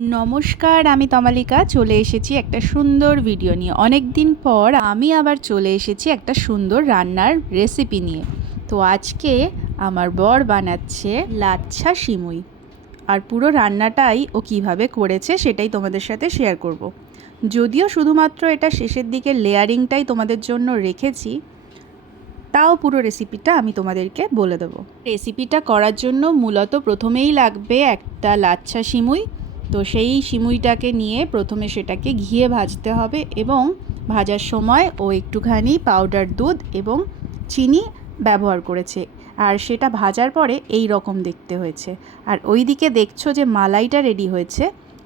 নমস্কার, আমি তমালিকা চলে এসেছি একটা সুন্দর ভিডিও নিয়ে। অনেক দিন পর আমি আবার চলে এসেছি একটা সুন্দর রান্নার রেসিপি নিয়ে। তো আজকে আমার বর বানাচ্ছে লাচ্ছা সিমুই, আর পুরো রান্নাটাই ও কিভাবে করেছে সেটাই তোমাদের সাথে শেয়ার করব। যদিও শুধুমাত্র এটা শেষের দিকে লেয়ারিংটাই তোমাদের জন্য রেখেছি, তাও পুরো রেসিপিটা আমি তোমাদেরকে বলে দেবো। রেসিপিটা করার জন্য মূলত প্রথমেই লাগবে একটা লাচ্ছা সিমুই। তো সেই সিমুইটাকে নিয়ে প্রথমে সেটাকে ঘিয়ে ভাজতে হবে, এবং ভাজার সময় ও একটুখানি পাউডার দুধ এবং চিনি ব্যবহার করেছে, আর সেটা ভাজার পরে এই রকম দেখতে হয়েছে। আর ওই দিকে দেখছো যে মালাইটা রেডি হয়েছে,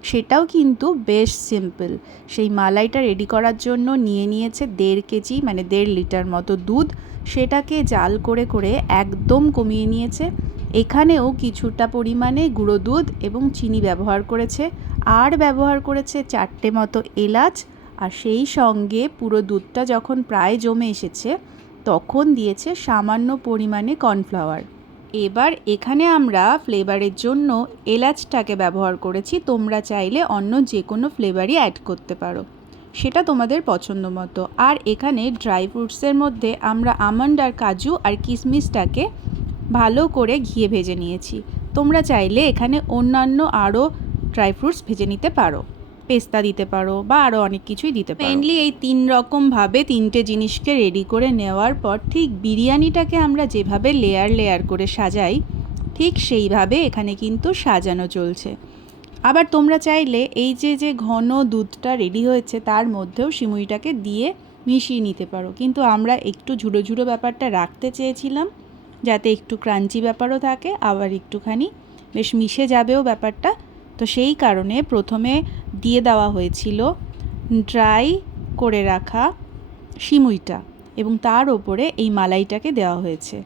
সেটাও কিন্তু বেশ সিম্পল। সেই মালাইটা রেডি করার জন্য নিয়েছে 1.5 কেজি মানে 1.5 লিটার মতো দুধ। সেটাকে জাল করে করে একদম কমিয়ে নিয়েছে। এখানেও কিছুটা পরিমাণে গুঁড়ো দুধ এবং চিনি ব্যবহার করেছে, আর ব্যবহার করেছে 4টে মতো এলাচ। আর সেই সঙ্গে পুরো দুধটা যখন প্রায় জমে এসেছে তখন দিয়েছে সামান্য পরিমাণে কর্নফ্লাওয়ার। এবার এখানে আমরা ফ্লেভারের জন্য এলাচটাকে ব্যবহার করেছি, তোমরা চাইলে অন্য যে কোনো ফ্লেভারই অ্যাড করতে পারো, সেটা তোমাদের পছন্দ মতো। আর এখানে ড্রাই ফ্রুটসের মধ্যে আমরা আমন্ড আর কাজু আর কিশমিশটাকে ভালো করে ঘিয়ে ভেজে নিয়েছি। তোমরা চাইলে এখানে অন্যান্য আরও ড্রাই ফ্রুটস ভেজে নিতে পারো, পেস্তা দিতে পারো বা আরও অনেক কিছুই দিতে পারো। মেনলি এই 3 রকমভাবে 3টে জিনিসকে রেডি করে নেওয়ার পর ঠিক বিরিয়ানিটাকে আমরা যেভাবে লেয়ার লেয়ার করে সাজাই, ঠিক সেইভাবে এখানে কিন্তু সাজানো চলছে। আবার তোমরা চাইলে এই যে ঘন দুধটা রেডি হয়েছে তার মধ্যেও সিমুইটাকে দিয়ে মিশিয়ে নিতে পারো, কিন্তু আমরা একটু ঝুড়ো ঝুড়ো ব্যাপারটা রাখতে চেয়েছিলাম, যাতে একটু ক্রাঞ্চি ব্যাপারও থাকে, আবার একটুখানি বেশ মিশে যাবেও ব্যাপারটা। তো সেই কারণে প্রথমে দিয়ে দেওয়া হয়েছিল ড্রাই করে রাখা সিমুইটা, এবং তার ওপরে এই মালাইটাকে দেওয়া হয়েছে,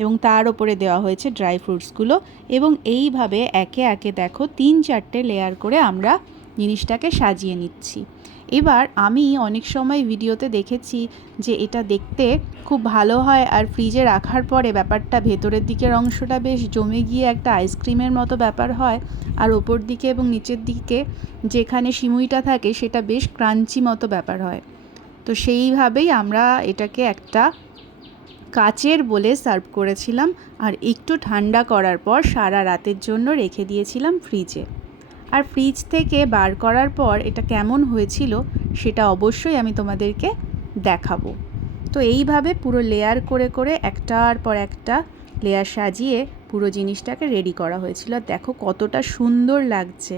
এবং তার ওপরে দেওয়া হয়েছে ড্রাই ফ্রুটসগুলো। এবং এইভাবে একে একে দেখো 3-4টে লেয়ার করে আমরা জিনিসটাকে সাজিয়ে নিচ্ছি। এবার আমি অনেক সময় ভিডিওতে দেখেছি যে এটা দেখতে খুব ভালো হয়, আর ফ্রিজে রাখার পরে ব্যাপারটা ভেতরের দিকের অংশটা বেশ জমে গিয়ে একটা আইসক্রিমের মতো ব্যাপার হয়, আর ওপর দিকে এবং নিচের দিকে যেখানে সিমুইটা থাকে সেটা বেশ ক্রাঞ্চি মতো ব্যাপার হয়। তো সেইভাবেই আমরা এটাকে একটা কাচের বলে সার্ভ করেছিলাম, আর একটু ঠান্ডা করার পর সারা রাতের জন্য রেখে দিয়েছিলাম ফ্রিজে। আর ফ্রিজ থেকে বার করার পর এটা কেমন হয়েছিল সেটা অবশ্যই আমি তোমাদেরকে দেখাবো। তো এইভাবে পুরো লেয়ার করে করে একটার পর একটা লেয়ার সাজিয়ে পুরো জিনিসটাকে রেডি করা হয়েছিল। দেখো কতটা সুন্দর লাগছে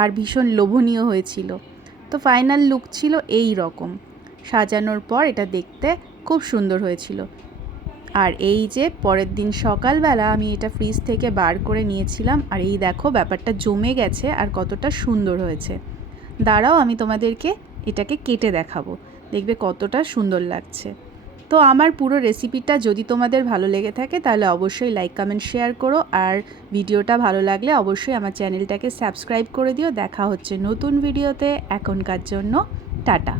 আর ভীষণ লোভনীয় হয়েছিল। তো ফাইনাল লুক ছিল এই রকম। সাজানোর পর এটা দেখতে খুব সুন্দর হয়েছিল। আর এই যে পরের দিন সকালবেলা আমি এটা ফ্রিজ থেকে বার করে নিয়েছিলাম, আর এই দেখো ব্যাপারটা জমে গেছে আর কতটা সুন্দর হয়েছে। দাঁড়াও আমি তোমাদেরকে এটাকে কেটে দেখাবো, দেখবে কতটা সুন্দর লাগছে। তো আমার পুরো রেসিপিটা যদি তোমাদের ভালো লেগে থাকে তাহলে অবশ্যই লাইক কমেন্ট শেয়ার করো, আর ভিডিওটা ভালো লাগলে অবশ্যই আমার চ্যানেলটাকে সাবস্ক্রাইব করে দিও। দেখা হচ্ছে নতুন ভিডিওতে, এখনকার জন্য টাটা।